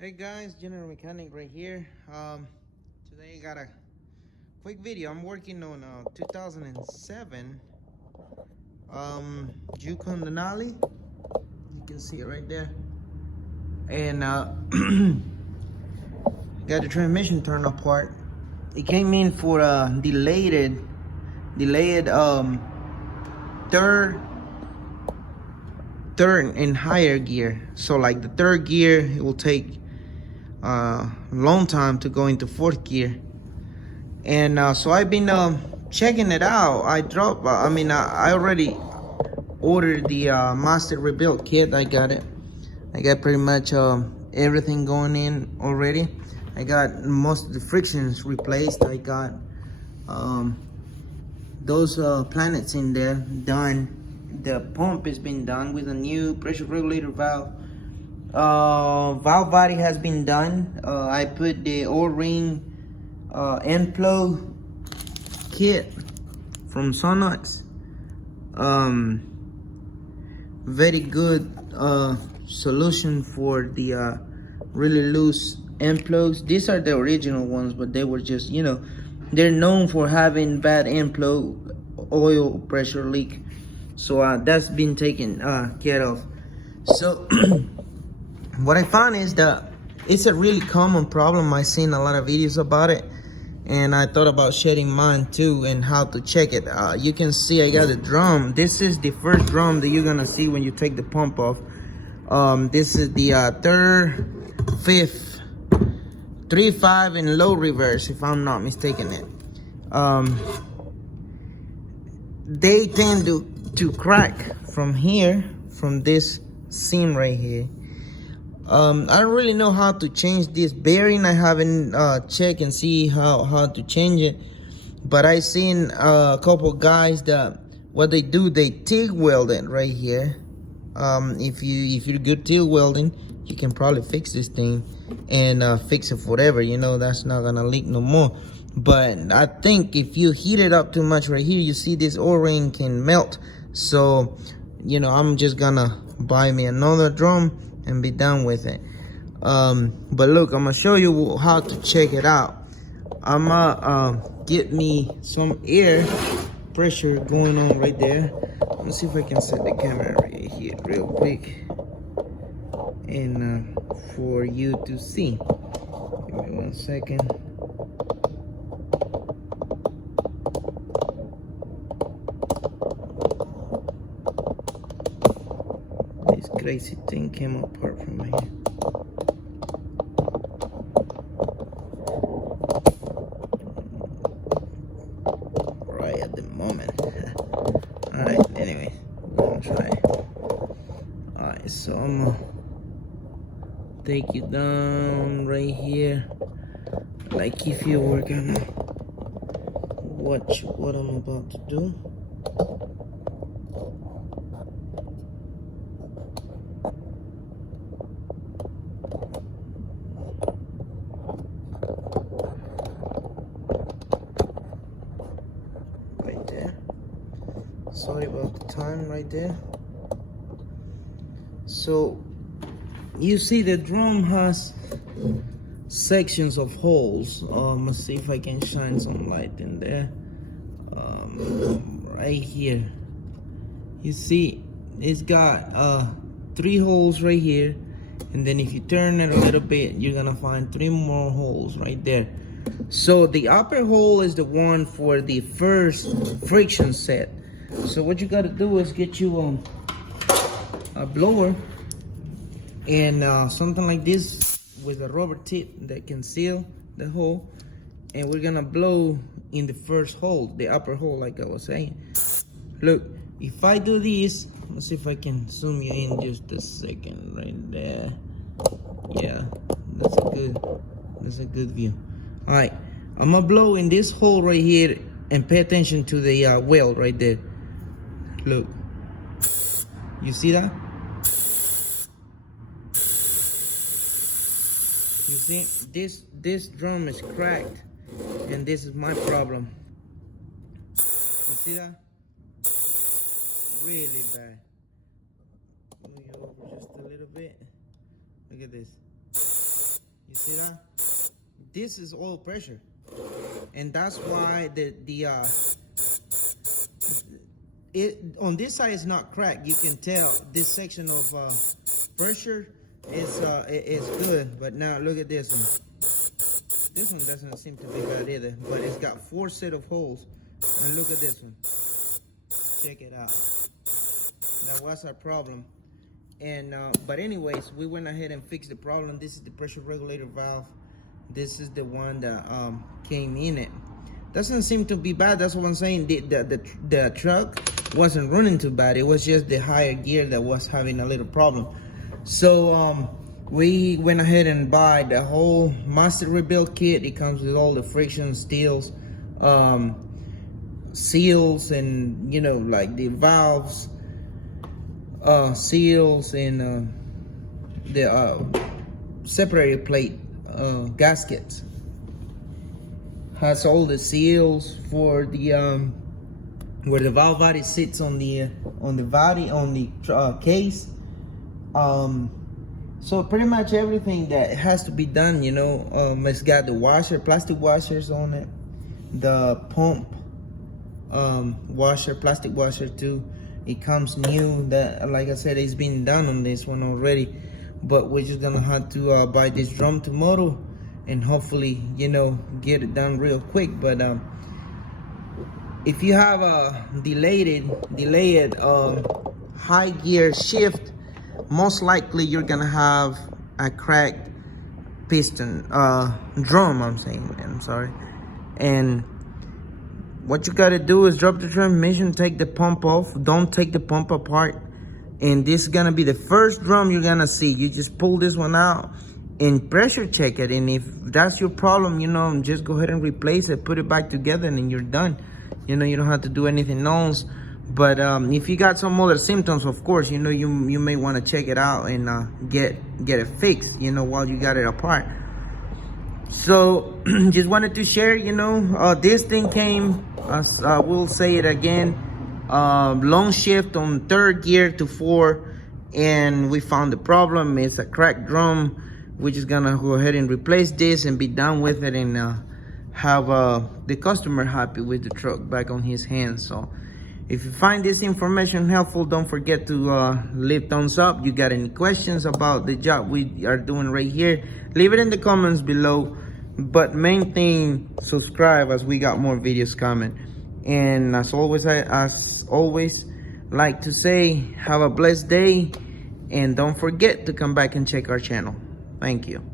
Hey guys, General Mechanic right here. Today I got a quick video. I'm working on a 2007 Yukon Denali. You can see it right there. And got the transmission turned apart. It came in for a delayed third and higher gear. So like the third gear, it will take a long time to go into fourth gear. And so I've been checking it out. I already ordered the master rebuild kit. I got it. I got pretty much everything going in already. I got most of the frictions replaced. I got those planets in there done. The pump has been done with a new pressure regulator valve. Valve body has been done. I put the O-ring end flow kit from Sonox. Very good solution for the really loose end plugs. These are the original ones, but they were just, they're known for having bad end plug oil pressure leak. So that's been taken care of. So what I found is that it's a really common problem. I've seen a lot of videos about it, and I thought about sharing mine too and how to check it. You can see I got a drum. This is the first drum that you're gonna see when you take the pump off. This is the third, fifth, 3, 5 in low reverse, if I'm not mistaken it. They tend to crack from here, from this seam right here. I don't really know how to change this bearing. I haven't checked and see how to change it, but I seen a couple guys that what they do, they TIG weld it right here. If you're good TIG welding, you can probably fix this thing and fix it forever. That's not gonna leak no more. But I think if you heat it up too much right here, you see this O-ring can melt. So I'm just gonna buy me another drum and be done with it. But look, I'm gonna show you how to check it out. I'm gonna get me some air pressure going on right there. Let's see if I can set the camera right here real quick and for you to see. Give me 1 second. This crazy thing came apart from my hand. Right at the moment. Alright, anyway, we're gonna try. Alright, so I'm gonna take you down right here. Like if you were gonna watch what I'm about to do. Right there. Sorry about the time right there. So you see the drum has sections of holes. Let's see if I can shine some light in there. Right here, you see it's got 3 holes right here, and then if you turn it a little bit, you're gonna find 3 more holes right there. So the upper hole is the one for the first friction set. So what you gotta do is get you a blower and something like this with a rubber tip that can seal the hole, and we're gonna blow in the first hole, the upper hole, like I was saying. Look, if I do this, let's see if I can zoom you in just a second right there. Yeah, that's a good view. All right, I'm gonna blow in this hole right here and pay attention to the weld right there. Look, you see that? You see, this drum is cracked, and this is my problem. You see that? Really bad. Move you over just a little bit. Look at this. see that? This is oil pressure, and that's why it on this side is not cracked. You can tell this section of pressure is good. But now look at this one. This one doesn't seem to be bad either, but it's got 4 set of holes. And look at this one. Check it out. That was our problem. And but anyways, we went ahead and fixed the problem. This is the pressure regulator valve. This is the one that came in it. Doesn't seem to be bad. That's what I'm saying. The truck wasn't running too bad. It was just the higher gear that was having a little problem. So we went ahead and buy the whole master rebuild kit. It comes with all the friction steels, seals, and you know, like the valves, seals, and the separator plate gaskets. Has all the seals for the where the valve body sits on the body on the case. So pretty much everything that has to be done, you know, it's got the washer, plastic washers on it, the pump washer, plastic washer too. It comes new. That, like I said, it's been done on this one already, but we're just gonna have to buy this drum tomorrow and hopefully, you know, get it done real quick. But if you have a delayed high gear shift, most likely you're gonna have a cracked piston drum. I'm sorry. And what you gotta do is drop the transmission, take the pump off, don't take the pump apart, and this is gonna be the first drum you're gonna see. You just pull this one out and pressure check it, and if that's your problem, you know, just go ahead and replace it, put it back together, and then you're done. You know, you don't have to do anything else. But if you got some other symptoms, of course, you know, you may want to check it out and get it fixed, you know, while you got it apart. So just wanted to share, you know, this thing came, we'll say it again, long shift on 3rd gear to 4, and we found the problem. It's a cracked drum. We're just gonna go ahead and replace this and be done with it, and have the customer happy with the truck back on his hands. So if you find this information helpful, don't forget to leave thumbs up. You got any questions about the job we are doing right here, leave it in the comments below. But main thing, subscribe, as we got more videos coming. And as always, like to say, have a blessed day, and don't forget to come back and check our channel. Thank you.